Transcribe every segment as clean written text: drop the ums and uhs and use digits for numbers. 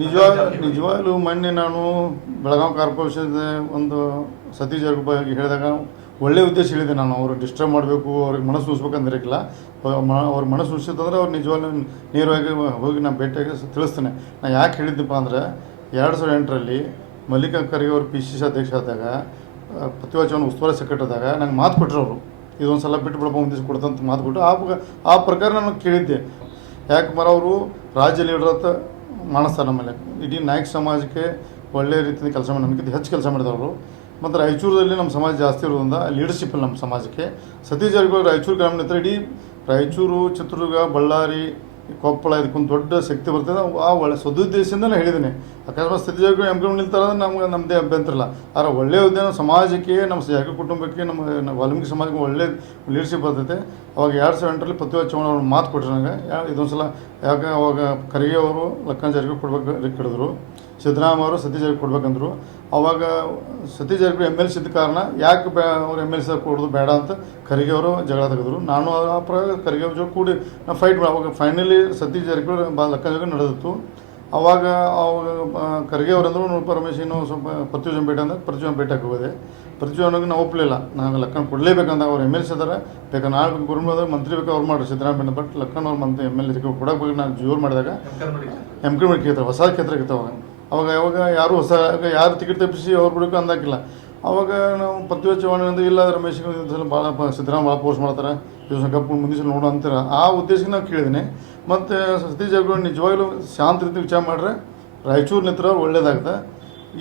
ನಿಜವಾಗ್ಲೂ ಮೊನ್ನೆ ನಾನು ಬೆಳಗಾವಿ ಕಾರ್ಪೊರೇಷನ್ ಒಂದು ಸತೀಶ್ ಜಾರಕಿಹೊಳಿ ಬಗ್ಗೆ ಹೇಳಿದಾಗ ಒಳ್ಳೆಯ ಉದ್ದೇಶ ಹೇಳಿದೆ. ನಾನು ಅವರು ಡಿಸ್ಟರ್ಬ್ ಮಾಡಬೇಕು, ಅವ್ರಿಗೆ ಮನಸ್ಸು ಉಳಿಸ್ಬೇಕಂದಿರಕ್ಕಿಲ್ಲ. ಅವ್ರ ಮನಸ್ಸು ಉಳಿಸಿತ್ತಂದ್ರೆ ಅವ್ರು ನಿಜವಾಗ್ಲೂ ನೇರವಾಗಿ ಹೋಗಿ ನಾನು ಭೇಟಿಯಾಗಿ ತಿಳಿಸ್ತೇನೆ. ನಾನು ಯಾಕೆ ಹೇಳಿದ್ದಪ್ಪ ಅಂದರೆ 2008ರಲ್ಲಿ ಮಲ್ಲಿಕಾರ್ಜುನ ಖರ್ಗೆ ಅವರು PCC ಅಧ್ಯಕ್ಷ ಆದಾಗ, ಪೃಥ್ವಿರಾಜ್ ಚೌಹಾಣ್ ಉಸ್ತುವಾರಿ ಸೆಕ್ರೆಟರಿ ಆದಾಗ ನಂಗೆ ಮಾತು ಕೊಟ್ಟರು ಅವರು, ಇದೊಂದು ಸಲ ಬಿಟ್ಟು ಬಿಡಪ್ಪ ಒಂದು ದಿವಸ ಕೊಡ್ತಂತ ಮಾತು ಕೊಟ್ಟು ಆ ಪ್ರಕಾರ ನಾನು ಕೇಳಿದ್ದೆ. ಯಾಕೆ ಅವರು ರಾಜ್ಯ ಲೀಡರ್ ಅಂತ ಮಾಡಿಸ್ತಾರೆ. ನಮ್ಮಲ್ಲಿ ಇಡೀ ನಾಯಕ ಸಮಾಜಕ್ಕೆ ಒಳ್ಳೆಯ ರೀತಿಯಿಂದ ಕೆಲಸ ಮಾಡಿ ನಮಗಿಂತ ಹೆಚ್ಚು ಕೆಲಸ ಮಾಡಿದವರು. ಮತ್ತು ರಾಯಚೂರಲ್ಲಿ ನಮ್ಮ ಸಮಾಜ ಜಾಸ್ತಿ ಇರೋದ್ರಿಂದ ಲೀಡರ್ಶಿಪ್ ಇಲ್ಲ ನಮ್ಮ ಸಮಾಜಕ್ಕೆ. ಸತೀಶ್ ಜಾರಕಿಹೊಳಿ ರಾಯಚೂರು ಗ್ರಾಮೀಣ ಹತ್ರ ಇಡೀ ರಾಯಚೂರು, ಚಿತ್ರದುರ್ಗ, ಬಳ್ಳಾರಿ, ಕೊಪ್ಪಳ ಇದಕ್ಕೊಂದು ದೊಡ್ಡ ಶಕ್ತಿ ಬರ್ತದೆ. ಆ ಒಳ್ಳೆ ಸದುದ್ದೇಶದಿಂದ ನಾನು ಹೇಳಿದ್ದೀನಿ. ಅಕಸ್ಮಾತ್ ಸತೀಶ್ ಜಾರಕಿಹೊಳಿ MK ನಿಲ್ತಾರೆ ನಮ್ಗೆ ನಮ್ಮದೇ ಅಭ್ಯಂತರ ಇಲ್ಲ. ಆದರೆ ಒಳ್ಳೆಯ ಉದ್ಯಮ ಸಮಾಜಕ್ಕೆ, ನಮ್ಮ ಜಾರಕಿಹೊಳಿ ಕುಟುಂಬಕ್ಕೆ, ನಮ್ಮ ವಾಲ್ಮೀಕಿ ಸಮಾಜಕ್ಕೆ ಒಳ್ಳೆ ಲೀಡರ್ಶಿಪ್ ಬರ್ತೈತೆ. ಅವಾಗ 2008ರಲ್ಲಿ ಪೃಥ್ವಿರಾಜ್ ಚೌಹಾಣ್ ಅವ್ರು ಮಾತು ಕೊಟ್ಟರು ನನಗೆ. ಇದೊಂದು ಸಲ ಯಾಕೆ ಅವಾಗ ಖರ್ಗೆ ಅವರು ಲಖನ್ ಜಾರಕಿಹೊಳಿ ಕೊಡ್ಬೇಕು ಹಿಡಿದ್ರು, ಸಿದ್ದರಾಮಯ್ಯ ಅವರು ಸತೀಶ್ ಜಾರಕಿಹೊಳಿ ಕೊಡ್ಬೇಕಂದ್ರು. ಅವಾಗ ಸತೀಶ್ ಜಾರಕಿಹೊಳಿ MLC ಇದ್ದ ಕಾರಣ ಯಾಕೆ ಅವ್ರು MLC ಕೊಡೋದು ಬೇಡ ಅಂತ ಖರ್ಗೆ ಅವರು ಜಗಳ ತೆಗೆದ್ರು. ನಾನು ಆ ಪ್ರಕಾರ ಖರ್ಗೆ ಅವ್ರ ಜೊತೆ ಕೂಡಿ ನಾವು ಫೈಟ್ ಮಾಡಿ ಅವಾಗ ಫೈನಲಿ ಸತೀಶ್ ಜಾರಕಿಹೊಳಿ ಲಖನ್ ಜಾರಕಿಹೊಳಿ ನಡೆದಿತ್ತು. ಅವಾಗ ಖರ್ಗೆ ಅವರಂದ್ರು ಪರಮೇಶನು ಸ್ವಲ್ಪ ಪೃಥ್ವಿರಾಜ್ ಭೇಟಿ ಅಂದ್ರೆ ಪೃಥ್ವಿರಾಜ್ ಭೇಟಿಯಾಗಿ ಹೋದೆ. ಪೃಥ್ವಿರಾಜ್ಗೆ ನಾವು ಒಪ್ಪಲಿಲ್ಲ, ನಾವು ಲಖನ್ ಕೊಡಲೇಬೇಕಂತ. ಅವ್ರು MLC ಇದ್ದಾರೆ, ಬೇಕಾದ್ರೆ ನಾಳೆ ಗೌರ್ಮೆಂಟ್ ಮಂತ್ರಿ ಬೇಕು ಅವ್ರು ಮಾಡ್ರಿ ಸಿದ್ದರಾಮಯ್ಯ. ಬಟ್ ಲಖನ್ ಅವ್ರು ಮಂತ್ರಿ MLC ಕೊಡೋಕೆ ಬಗ್ಗೆ ನಾನು ಜೋರು ಮಾಡಿದಾಗ MK ಕ್ಷೇತ್ರ ಹೊಸ ಕ್ಷೇತ್ರ ಆಗಿತ್ತು. ಅವಾಗ ಯಾರು ಯಾರು ಟಿಕೆಟ್ ತಪ್ಪಿಸಿ ಅವ್ರು ಬಿಡೋಕೆ ಅಂದಾಕಿಲ್ಲ. ಅವಾಗ ನಾವು ಪೃಥ್ವಿರಾಜ್ ಚೌಹಾಣ್ ಅಂದ್ರೆ ಇಲ್ಲ ರಮೇಶ್ ಭಾಳ ಸಿದ್ದರಾಮಯ್ಯ ಭಾಳ ಫೋರ್ಸ್ ಮಾಡ್ತಾರೆ, ದಿವಸ ಕಪ್ಪು ಮುಂದಿನ ಸಲ ನೋಡು ಅಂತೀರ. ಆ ಉದ್ದೇಶಕ್ಕೆ ನಾವು ಕೇಳಿದ್ದೀನಿ. ಮತ್ತು ಸತೀಶ್ ಜಾರಕಿಹೊಳಿ ನಿಜವಾಗ್ಲೂ ಶಾಂತ ರೀತಿ ವಿಚಾರ ಮಾಡ್ರೆ ರಾಯಚೂರು ನಿಂತರ ಅವ್ರು ಒಳ್ಳೇದಾಗುತ್ತೆ.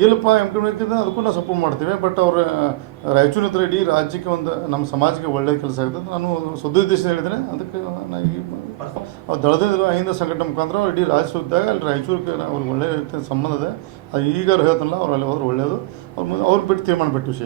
ಇಲ್ಲಪ್ಪ MK ಅದಕ್ಕೂ ನಾವು ಸಪೋರ್ಟ್ ಮಾಡ್ತೀವಿ. ಬಟ್ ಅವ್ರು ರಾಯಚೂರು ನಿಂತರ ಇಡೀ ರಾಜ್ಯಕ್ಕೆ ಒಂದು ನಮ್ಮ ಸಮಾಜಕ್ಕೆ ಒಳ್ಳೆಯ ಕೆಲಸ ಆಗುತ್ತೆ ನಾನು ಸದುದ್ದೇಶ ಹೇಳಿದ್ದೇನೆ. ಅದಕ್ಕೆ ನಾನು ಈ ದಳದಿಂದ ಅಹಿಂದ ಸಂಘಟನೆ ಮುಖಾಂತರ ಇಡೀ ರಾಜ್ಯದಾಗ ಅಲ್ಲಿ ರಾಯಚೂರಿಗೆ ಅವ್ರಿಗೆ ಒಳ್ಳೆಯ ರೀತಿಯ ಸಂಬಂಧ ಇದೆ. ಅದು ಈಗ ಹೇಳ್ತಾನಲ್ಲ ಅವ್ರು ಅಲ್ಲಿ ಹೋದ್ರೆ ಒಳ್ಳೆಯದು. ಅವ್ರು ಬಿಟ್ಟು ತೀರ್ಮಾನ ಬಿಟ್ಟು ವಿಷಯ.